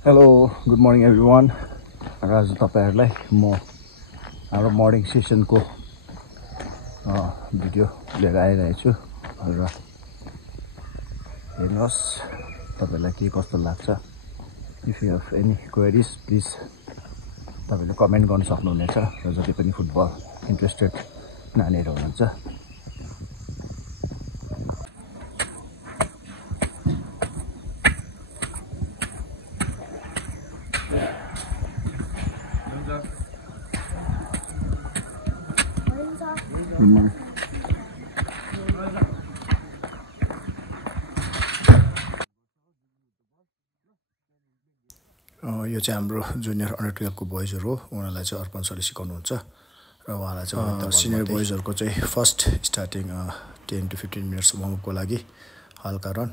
Hello good morning everyone. आज तपाईहरुलाई म हाम्रो मर्निङ सेसनको भिडियो लिएर आइरहेको छु र हेर्नुहोस् तपाईलाई के कस्तो लाग्छ। If you have any queries please तपाईले कमेन्ट गर्न सक्नुहुनेछ र जति पनि फुटबल इन्ट्रेस्टेड नानीहरु हुनुहुन्छ यो चाहिँ हाम्रो जुनियर अन्डर 12 को बोइजहरु हो। उनीहरुलाई चाहिँ अर्पण सरले सिकाउनुहुन्छ र उहाँलाई चाहिँ सिनियर बोइजहरुको चाहिँ first starting 10 to 15 minutes warm अपको लागि हल्का रन।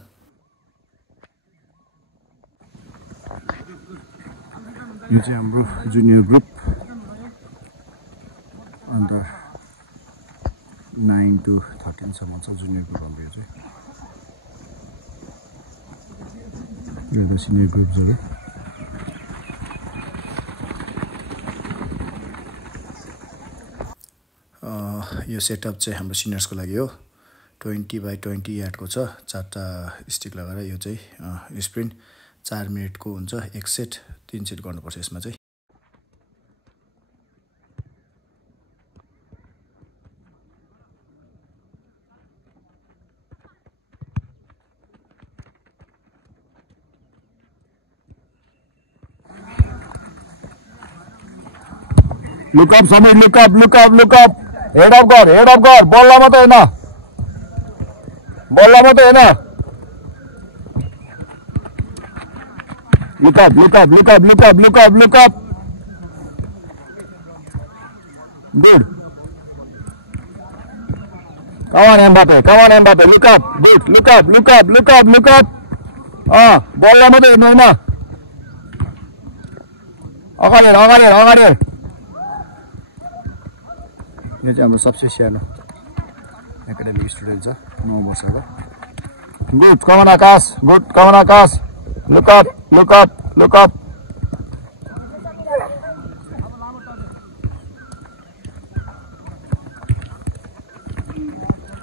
यो चाहिँ हाम्रो जुनियर ग्रुप अन्डर 9 to 13 सम्म छ जुनियर ग्रुप हाम्रो यो चाहिँ। यो त सिनियर ग्रुप्सहरु। यो सेटअप चाहिँ हाम्रो सिनियर्सको लागि हो। 20 by 20 यार्डको छ। 4टा स्टिक लगाएर यो चाहिँ स्प्रिन्ट 4 मिनेटको हुन्छ। एक सेट 3 सेट गर्नुपर्छ यसमा चाहिँ। Look up, Samir, look up, look up, look up. Head up God, head up God. Ball la mata हैन. Ball la mata हैन. Look up, look up, look up, look up, look up, look up. Good. Come on Mbappe, come on Mbappe. Look up, good. Look up, look up, look up, look up. Ball la mata हैन. अगाडि यो चाहिँ हाम्रो सबसे सानो academic student छ 9 वर्षको। Good, come on Akash. Good, come on Akash. Look up, look up, look up.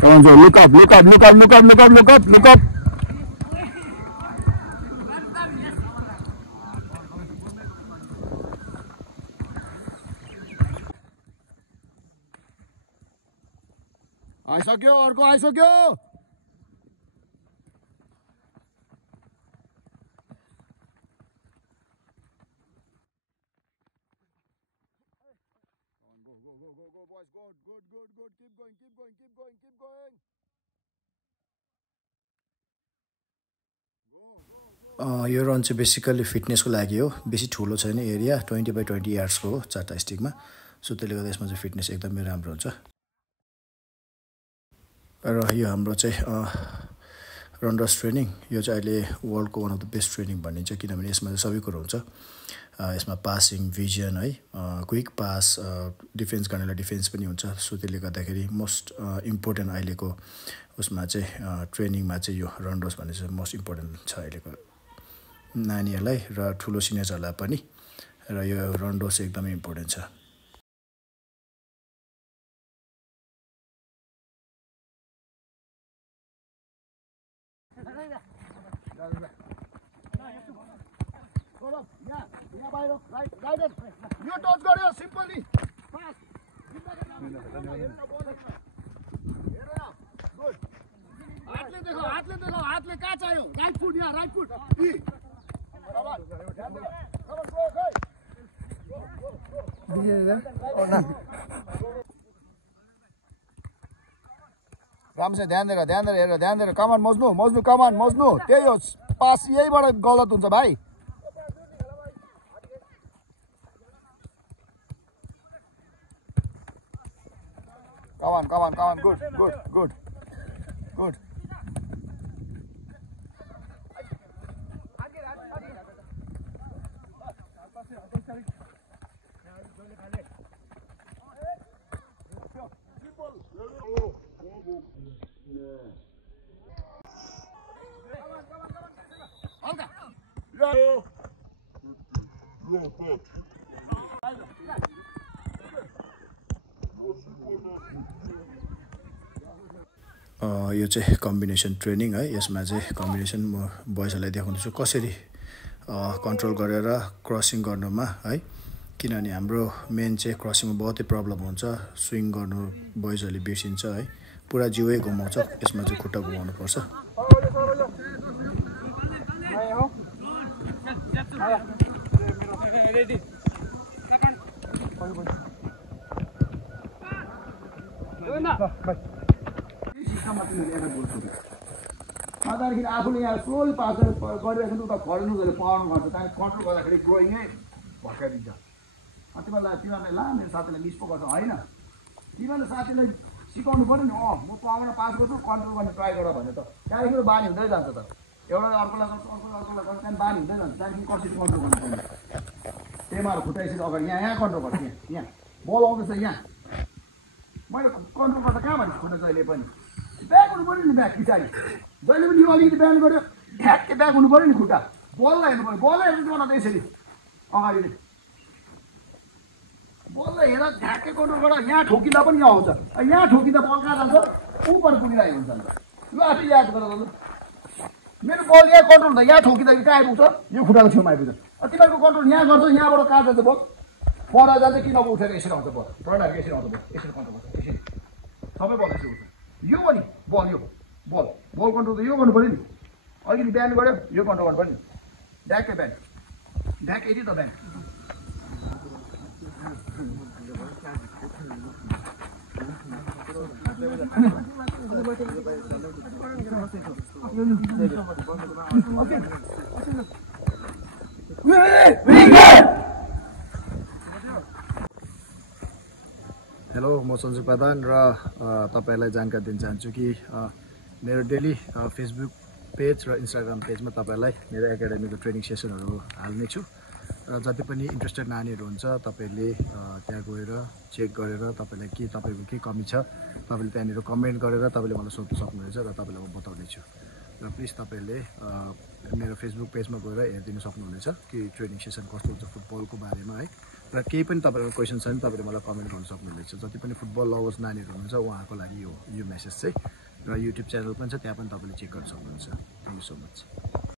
Come on Joe, look up, look up, look up, look up, look up, look up, look up. आइसक्यो अर्को आइसक्यो। यो run चाहिँ basically फिटनेसको लागि हो। बेसी ठुलो छैन एरिया। 20 by 20 यार्ड्सको हो 4टा स्टिकमा। सो त्यसले गर्दा यसमा चाहिँ फिटनेस एकदमै राम्रो हुन्छ। र यो हाम्रो चाहिँ रनरस ट्रेनिङ। यो चाहिँ अहिले वर्ल्डको one of the best training भनिन्छ किनभने यसमा चाहिँ सबै कुरो हुन्छ। यसमा पासिङ, भिजन है, क्विक पास, डिफेन्स गर्नेलाई डिफेन्स पनि हुन्छ। सो त्यसले गर्दाखेरि मोस्ट इम्पोर्टेन्ट अहिलेको उसमा चाहिँ ट्रेनिङमा चाहिँ यो रनरस भन्ने चाहिँ मोस्ट इम्पोर्टेन्ट छ अहिलेको नानीहरूलाई र ठुलो सिनियर्सहरूलाई पनि। र यो रनरस एकदमै इम्पोर्टेन्ट छ। यो टच गर्यो सिम्पली पास गुड। हातले देखो हातले कहाँ चाहियो। राइट फुट यहाँ राइट फुट राम से ध्यान देर कमान मज्नु कमान मज्नु। त्यही हो पास यहीबाट गलत हुन्छ भाइ। Come on, good. यो चाहिँ कम्बिनेसन ट्रेनिङ है। यसमा चाहिँ कम्बिनेसन म बोइजहरूलाई देखाउँदैछु कसरी कन्ट्रोल गरेर क्रसिङ गर्नुमा है। किनभने हाम्रो मेन चाहिँ क्रसिङमा बहुतै प्रब्लम हुन्छ, स्विङ गर्नु बोइजहरूले बिर्सिन्छ है, पुरा जिउै घुमाउँछ। यसमा चाहिँ खुट्टा घुमाउनु पर्छ। त्यहाँदेखि आफूले यहाँ स्लोली पास गरिरहेको उता खड्नु गएर पाउनु पर्छ, त्यहाँदेखि कन्ट्रोल गर्दाखेरि ग्रोइङै भड्काइदिन्छ। तिमीहरूलाई ला मेरो साथीलाई मिस पो गर्छ होइन, तिमीहरूले साथीलाई सिकाउनु पऱ्यो नि। म पाउन पास गर्छु, कन्ट्रोल गर्ने ट्राई गर भने त त्यहाँदेखि बानी हुँदै जान्छ त। एउटाले अर्कोलाई गर्छ, अर्कोलाई गर्छ, त्यहाँदेखि बानी हुँदै जान्छ। त्यहाँदेखि कसरी कन्ट्रोल गर्नुपर्ने, टेमाहरू खुट्टा यसरी अगाडि यहाँ कन्ट्रोल गर्छ। यहाँ बल आउँदैछ, यहाँ मैले कन्ट्रोल गर्दा कहाँ भन्छु खुट्टा जहिले पनि ब्याक हुनु पऱ्यो नि। ब्याक पछाडि जहिले पनि यो अलिकति बिहान गऱ्यो ठ्याक्कै ब्याक हुनु पऱ्यो नि। खुट्टा बललाई हेर्नु पऱ्यो, बललाई हेर्नु बनाउँदा यसरी अगाडि नै बललाई हेर, ठ्याक्कै कन्ट्रोल गर। यहाँ ठोकिँदा पनि यहाँ आउँछ, यहाँ ठोकिँदा बल कहाँ जान्छ, उपर पुगिरहेको हुन्छ। ल आफै याद गर त। मेरो बल यहाँ कन्ट्रोल हुँदा यहाँ ठोकिँदा कहाँ आइपुग्छ, यो खुट्टाको छेउमा आइपुग्छ। तिमीहरूको कन्ट्रोल यहाँ गर्छ, यहाँबाट कहाँ जान्छ बल, पर जान्छ कि नभए उठेर यसरी आउँछ बल, प्रणाली यसरी आउँछ बल, यसरी कन्ट्रोल गर्छ, यसरी सबै बल यसरी उठ्छ। यो पनि बल, यो बल बल कन्ट्रोल त यो गर्नु पऱ्यो नि। अलिकति बिहान गऱ्यो यो कन्ट्रोल गर्नु पऱ्यो नि। ढ्याक्कै बिहान ढ्याक यति त बिहान हेलो, म सन्जु प्रधान र तपाईँलाई जानकारी दिन चाहन्छु कि मेरो डेली फेसबुक पेज र इन्स्टाग्राम पेजमा तपाईँलाई मेरो एकाडेमीको ट्रेनिङ सेसनहरू हाल्ने छु। र जति पनि इन्ट्रेस्टेड नानीहरू हुन्छ तपाईँहरूले त्यहाँ गएर चेक गरेर तपाईँलाई के तपाईँको के कमी छ तपाईँले त्यहाँनिर कमेन्ट गरेर तपाईँले मलाई सोध्नु सक्नुहुनेछ र तपाईँलाई म बताउनेछु। र प्लिज तपाईँहरूले मेरो फेसबुक पेजमा गएर हेरिदिनु सक्नुहुनेछ कि ट्रेनिङ सेसन कस्तो हुन्छ फुटबलको बारेमा है। र केही पनि तपाईँहरूको क्वेसन छ भने तपाईँले मलाई कमेन्ट गर्न सक्नुहुनेछ। जति पनि फुटबल लभर्स नानीहरू हुनुहुन्छ उहाँको लागि यो मेसेज चाहिँ। र युट्युब च्यानल पनि छ, त्यहाँ पनि तपाईँले चेक गर्न सक्नुहुन्छ। Thank you so much.